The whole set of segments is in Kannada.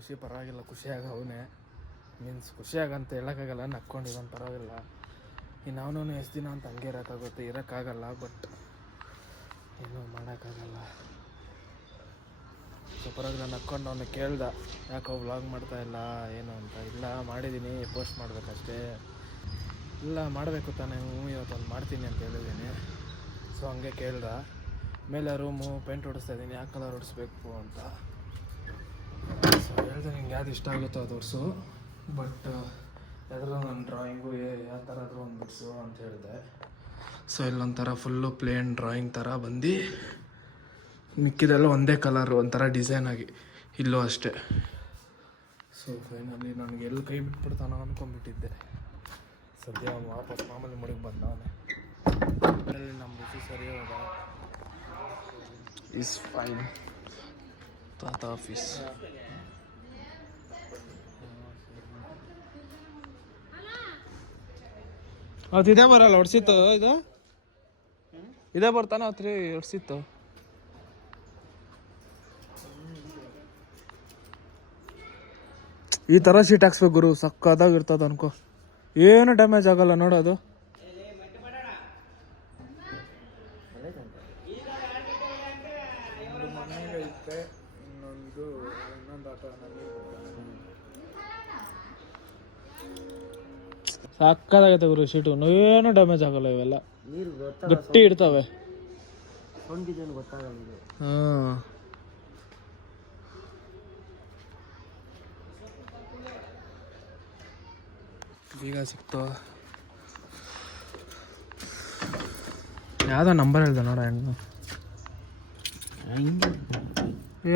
ಋಷಿ ಪರವಾಗಿಲ್ಲ, ಖುಷಿಯಾಗ ಅವನೇ ಮೀನ್ಸ್ ಖುಷಿಯಾಗಂತ ಹೇಳೋಕ್ಕಾಗಲ್ಲ, ನಕ್ಕೊಂಡಿದ್ದಾನೆ ಪರವಾಗಿಲ್ಲ. ಇನ್ನು ಅವನು ಎಷ್ಟು ದಿನ ಅಂತ ಹಂಗೆ ಇರೋಕ್ಕಾಗುತ್ತೆ, ಇರೋಕ್ಕಾಗಲ್ಲ, ಬಟ್ ಏನೂ ಮಾಡೋಕ್ಕಾಗಲ್ಲ. ಸೊ ಪರವಾಗಿಲ್ಲ ನಕ್ಕೊಂಡು ಅವನು ಕೇಳ್ದ, ಯಾಕೋ ವ್ಲಾಗ್ ಮಾಡ್ತಾಯಿಲ್ಲ ಏನು ಅಂತ. ಇಲ್ಲ ಮಾಡಿದ್ದೀನಿ, ಪೋಸ್ಟ್ ಮಾಡಬೇಕಷ್ಟೇ. ಇಲ್ಲ ಮಾಡಬೇಕು ತಾನೇ, ಇವತ್ತೊಂದು ಮಾಡ್ತೀನಿ ಅಂತ ಹೇಳಿದ್ದೀನಿ. ಸೊ ಹಂಗೆ ಕೇಳ್ದ. ಮೇಲೆ ರೂಮು ಪೇಂಟ್ ಹೊಡಿಸ್ತಾಯಿದ್ದೀನಿ, ಯಾವ ಕಲರ್ ಹೊಡಿಸ್ಬೇಕು ಅಂತ. ಸೊ ಹೇಳಿದೆ ನಿಂಗೆ ಯಾವ್ದು ಇಷ್ಟ ಆಗುತ್ತೋ ಅದು ಹೊಡಿಸು, ಬಟ್ ಯಾವ್ದಾದ್ರು ನನ್ನ ಡ್ರಾಯಿಂಗು ಯಾವ ಥರ ಆದರೂ ಒಂದು ಬಿಡಿಸು ಅಂತ ಹೇಳಿದೆ. ಸೊ ಇಲ್ಲೊಂಥರ ಫುಲ್ಲು ಪ್ಲೇನ್ ಡ್ರಾಯಿಂಗ್ ಥರ ಬಂದು ಮಿಕ್ಕಿದೆಲ್ಲ ಒಂದೇ ಕಲರು, ಒಂಥರ ಡಿಸೈನಾಗಿ. ಇಲ್ಲೂ ಅಷ್ಟೇ. ಸೊ ಫೈನಲಿ ನನಗೆ ಎಲ್ಲಿ ಕೈ ಬಿಟ್ಬಿಡ್ತಾನೋ ಅಂದ್ಕೊಂಡ್ಬಿಟ್ಟಿದ್ದೆ. ಸದ್ಯ ವಾಪಸ್ ಮಾಮೂಲಿ ಮುಡಿಗೆ ಬಂದ ಅವನೇ. ನಮ್ಮ ಋಷಿ ಸರಿ ಹೋದ. Is fine. ತಾತ ಆಫೀಸ್. ಅದು ಇದೇ ಬರಲ್ಲ, ಹೊಡ್ಸಿತ್ತು ಇದು ಇದೇ ಬರ್ತಾನೆ ಅವತ್ರಿ ಹೊಡ್ಸಿತ್ತು. ಈ ಥರ ಶೀಟ್ ಹಾಕ್ಸ್ಬೇಕು ಗುರು, ಸಕ್ಕದಾಗಿರ್ತದೆ ಅನ್ಕೋ, ಏನು ಡ್ಯಾಮೇಜ್ ಆಗಲ್ಲ ನೋಡೋದು. ಸಕ್ಕದಾಗೈತೆ ಗುರು ಶೀಟು, ಏನು ಡ್ಯಾಮೇಜ್ ಆಗಲ್ಲ, ಇವೆಲ್ಲ ಗಟ್ಟಿ ಇಡ್ತವೆ. ಹಾಂ ಈಗ ಸಿಕ್ತು. ಯಾವುದೋ ನಂಬರ್ ಹೇಳ್ದೆ ನೋಡ ಹೆಣ್ಣು.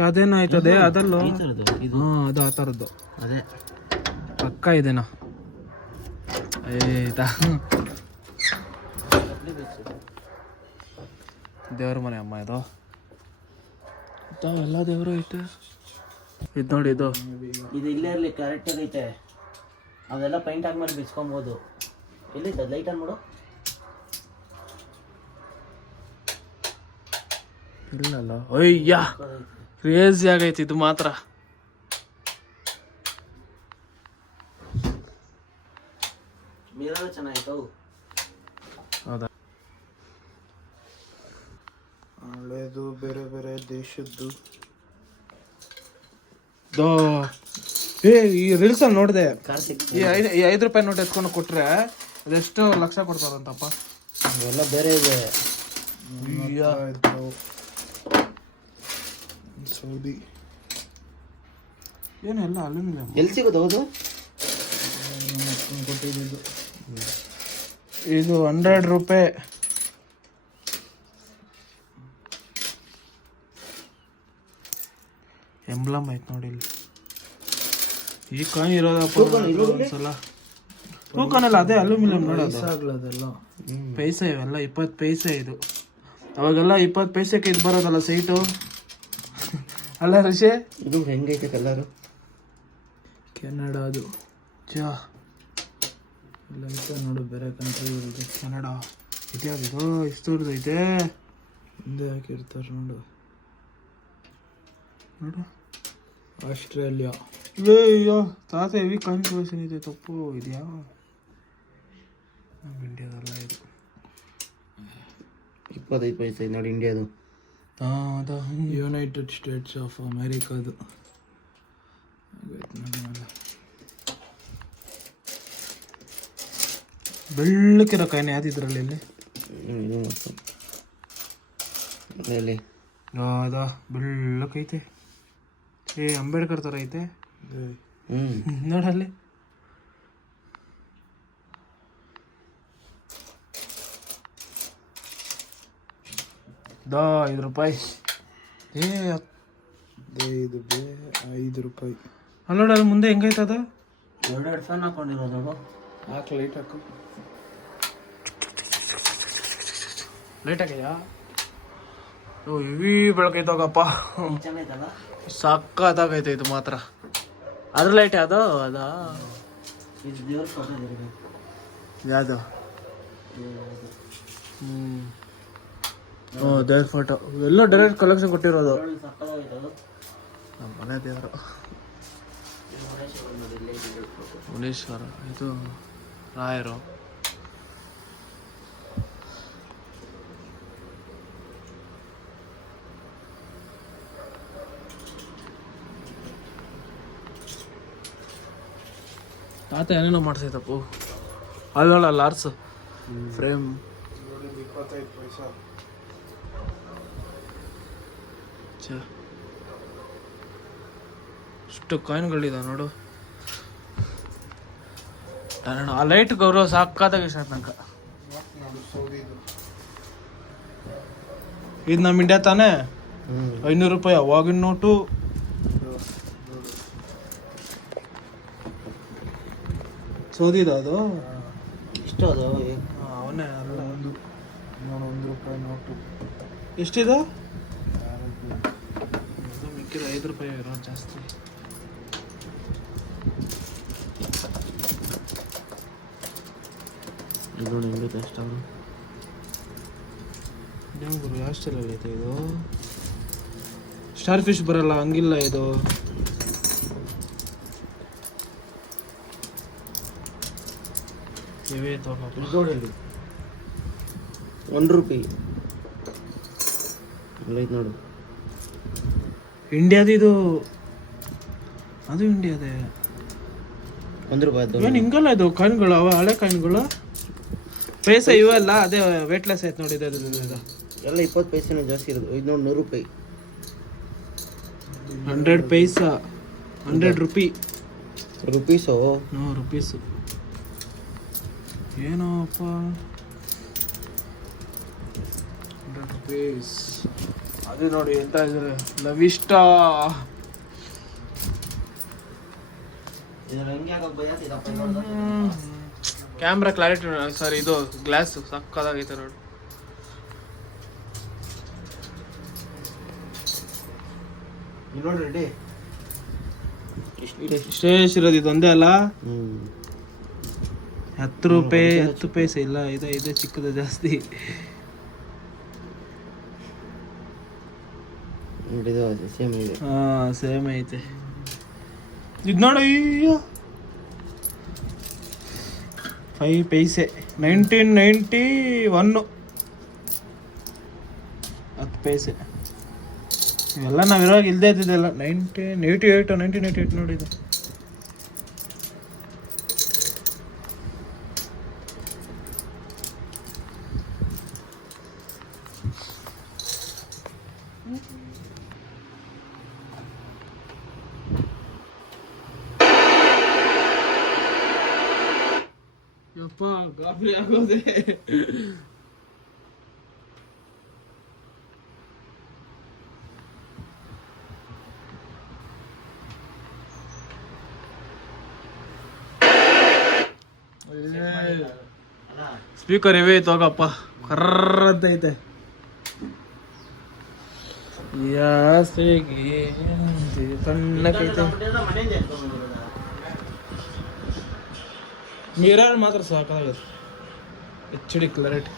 ಅದೇನೋ ಆಯ್ತದೆ ಅದಲ್ಲೋ. ಹಾಂ ಅದು ಆ ಥರದ್ದು ಅದೇ ಪಕ್ಕ ಇದೇನಾ. ಆಯ್ತಾ ದೇವ್ರ ಮನೆ ಅಮ್ಮ ಇದು. ಎಲ್ಲ ದೇವರು ಐತೆ. ಇದು ನೋಡಿ, ಇದು ಇಲ್ಲೇ ಇರಲಿ, ಕರೆಕ್ಟಾಗಿ ಐತೆ. ಅವೆಲ್ಲ ಪೈಂಟ್ ಆದ್ಮೇಲೆ ಬಿಚ್ಕೊಬೋದು. ಎಲ್ಲಿದೆ ಲೈಟ್ ಆನ್ ಮಾಡು. ಇಲ್ಲಲ್ಲ, ಅಯ್ಯ ಕ್ರೇಜಿ ಆಗೈತಿ ಇದು ಮಾತ್ರ. ಮಿರರ್ ಚೆನ್ನಾಗಿತ್ತು. ಹೌದಾ, ಹಳೇದು ಬೇರೆ ಬೇರೆ ದೇಶದ್ದು. ಈ ರೀಲ್ಸ್ ಅಲ್ಲಿ ನೋಡಿದೆ, ಈ 5 ರೂಪಾಯಿ ನೋಟ್ ಎತ್ಕೊಂಡು ಕೊಟ್ರೆ ಅದೆಷ್ಟು ಲಕ್ಷ ಕೊಡ್ತಾರಂತಪ್ಪ. ಎಲ್ಲ ಬೇರೆ ಇದೆ. ಸೌದಿ ಏನು ಎಲ್ಲ ಅಲ್ಯೂಮಿನಿಯಂ. ಎಲ್ಲಿ ಸಿಗೋದು? ಹೌದು, ಕೊಟ್ಟಿದ್ದು ಇದು 100 ರೂಪಾಯಿ. ಎಂಬ್ಲಮ್ ಐತೆ ನೋಡಿ ಇಲ್ಲಿ. ಈ ಕಾಯಿನ್ ಇರೋದಪ್ಪ ಒಂದ್ಸಲ. ಟೂಕನೆಲ್ಲ ಅದೇ ಅಲ್ಯೂಮಿನಿಯಂ ನೋಡೋದು. ಅದೆಲ್ಲ ಪೈಸೆ, ಇವೆಲ್ಲ 20 ಪೈಸೆ. ಇದು ಅವಾಗೆಲ್ಲ 20 ಪೈಸೆಗೆ ಇದು ಬರೋದಲ್ಲ ಸೈಟು. ಅಲ್ಲ ಋಷಿ, ಇದು ಹೆಂಗೈತೆ ಕಲರು? ಕೆನಡಾ ಅದು. ಚಾ ಇಲ್ಲ ಐತೆ ನೋಡು, ಬೇರೆ ಕಂಟ್ರಿ ಇರೋದು. ಕೆನಡಾ ಇದ್ಯಾವುದಿದು ಇಷ್ಟುರ್ದು ಐತೆ, ಹಿಂದೆ ಹಾಕಿರ್ತಾರೆ ನೋಡು. ನೋಡು ಆಸ್ಟ್ರೇಲಿಯಾ. ಅಯ್ಯೋ ತಾತ ಹೆವಿ ಕಾನ್ಫಿಗರೇಷನ್ ಇದೆ. ತಪ್ಪು ಇದೆಯಾ? ನಮ್ಮ ಇಂಡಿಯಾದಲ್ಲ ಇದು. 25 ಪೈಸೆ ನೋಡಿ ಇಂಡಿಯಾದು. ಹಾಂ ಅದು ಯುನೈಟೆಡ್ ಸ್ಟೇಟ್ಸ್ ಆಫ್ ಅಮೇರಿಕಾದು. ಬೆಳ್ಳಕ್ಕಿರೋ ಕಾಯಿನ್ ಯಾವ್ದಿದ್ರಲ್ಲಿ ಇಲ್ಲಿ? ಅದ ಬೆಳ್ಳಕ್ಕೈತೆ. ಅಂಬೇಡ್ಕರ್ ಥರ ಐತೆ ನೋಡಲ್ಲಿ. ₹5. ಇದು 5 ರೂಪಾಯಿ. ಅಲ್ಲೋಡ ಅಲ್ಲಿ ಮುಂದೆ ಹೆಂಗೈತದ? 2 ಫ್ಯಾನ್ ಹಾಕೊಂಡಿರೋದು. ಹಾಕು, ಲೈಟ್ ಹಾಕು. ಲೈಟ್ ಹಾಕಯ್ಯ. ಹೆವಿ ಬೆಳಕೈತೋಗಪ್ಪ, ಸಕ್ಕತ್ತಾಗೈತೆ ಇದು ಮಾತ್ರ. ಅದ್ರ ಲೈಟ್ ಯಾವುದು? ಅದಾ ಯಾವುದು? ದೇವ್ರ ಫೋಟೋ. ಎಲ್ಲ ಡೈರೆಕ್ಟ್ ಕಲೆಕ್ಷನ್ ಕೊಟ್ಟಿರೋದು. ನಮ್ಮ ಮನೆ ದೇವರು. ಮುನೀಶ್ವರ ಇದು ರಾಯರು. ತಾತ ಏನೇನೋ ಮಾಡ್ಸೈತಪ್ಪು. ಅಲ್ಲ ಲಾರ್ಸ್ ಫ್ರೇಮ್ 25 ಪೈಸಾ. ಇಷ್ಟು ಕಾಯಿನ್ಗಳಿದ ನೋಡು. ಆ ಲೈಟ್ ಗೌರವ ಸಾಕಾದಾಗ ಇಷ್ಟ ನಂಗೆ. ಇದು ನಮ್ಮ ಇಂಡಿಯಾ ತಾನೇ. 500 ರೂಪಾಯಿ ಅವಾಗಿನ ನೋಟು. ಸೌದಿದ ಅದು ಇಷ್ಟು ಅದು ಅವನೇ ಅಲ್ಲ. 1 ರೂಪಾಯಿ ನೋಟು ಎಷ್ಟಿದೆ? ಮಿಕ್ಕಿದ 5 ರೂಪಾಯಿ ಇರೋ ಜಾಸ್ತಿ. ಇದು ನಿಮಗೆ ಬೆಸ್ಟ್ ಅವರು. ಗುರು ಯಾವ ಸ್ಟೈಲಲ್ಲಿ ಐತೆ ಇದು? ಸ್ಟಾರ್ ಫಿಶ್ ಬರಲ್ಲ ಹಂಗಿಲ್ಲ ಇದು. ಇವೇ ನೋಡಿ 1 ರೂಪಾಯಿ ಅಲ್ಲೈತೆ ನೋಡು. ಇಂಡಿಯಾದ ಇದು. ಅದು ಇಂಡಿಯಾದೇ. 1 ರೂಪಾಯಿ ಏನು ಹಿಂಗಲ್ಲ ಇದು ಕಾಯಿನ್ಗಳು. ಅವ ಹಳೆ ಕಾಯಿನ್ಗಳು ಪೈಸೆ ಇವೆಲ್ಲ ಅದೇ ವೇಟ್ಲೆಸ್ ಆಯ್ತು ನೋಡಿ. ಇದು ಎಲ್ಲ 20 ಪೈಸೆನೂ ಜಾಸ್ತಿ ಇರೋದು. ಇದು ನೋಡಿ 100 ರೂಪಾಯಿ. 100 ಪೈಸಾ 100 ರೂಪಿ ರುಪೀಸು. ರುಪೀಸು ಏನೋಪ್ಪ. 100 ರೂಪೀಸ್. ಅದು ನೋಡಿ ಎಂತ ಇದ್ರೆ ಲವಿಷ್ಟ. Camera clarity sir. ಇದು ಗ್ಲಾಸ್ ಸಕ್ಕದಾಗೈತೆ ನೋಡಿ. ನೋಡಿ ರೆಡಿ. ಇಷ್ಟೇ ಇರೋದು ಇದೊಂದೇ ಅಲ್ಲ. 10 ರೂಪಾಯಿ 10 ಪೈಸೆ ಇಲ್ಲ. ಇದೆ ಚಿಕ್ಕದು ಜಾಸ್ತಿ. ಸೇಮ್ ಐತೆ ಇದು ನೋಡಿ. ಅಯ್ಯೋ 5 ಪೈಸೆ 1991 10 ಪೈಸೆ. ಇವೆಲ್ಲ ನಾವಿರುವಾಗ ಇಲ್ಲದೆ ಇದ್ದಿದ್ದೆಲ್ಲ. 1988 ನೋಡಿ ಇದು. ಯಪ್ಪ ಗಾಬರಿ ಆಗೋದೆ. ಸ್ಪೀಕರ್ ಇವೇ ಐತೆ ಹೋಗಪ್ಪ. ಕರ್ರ ಅಂತ ಐತೆ. ಸಣ್ಣಕೈತೆ. ಮಿರರ್ ಮಾತ್ರ ಸಾಕಾಗತ್ತೆ. HD clarity.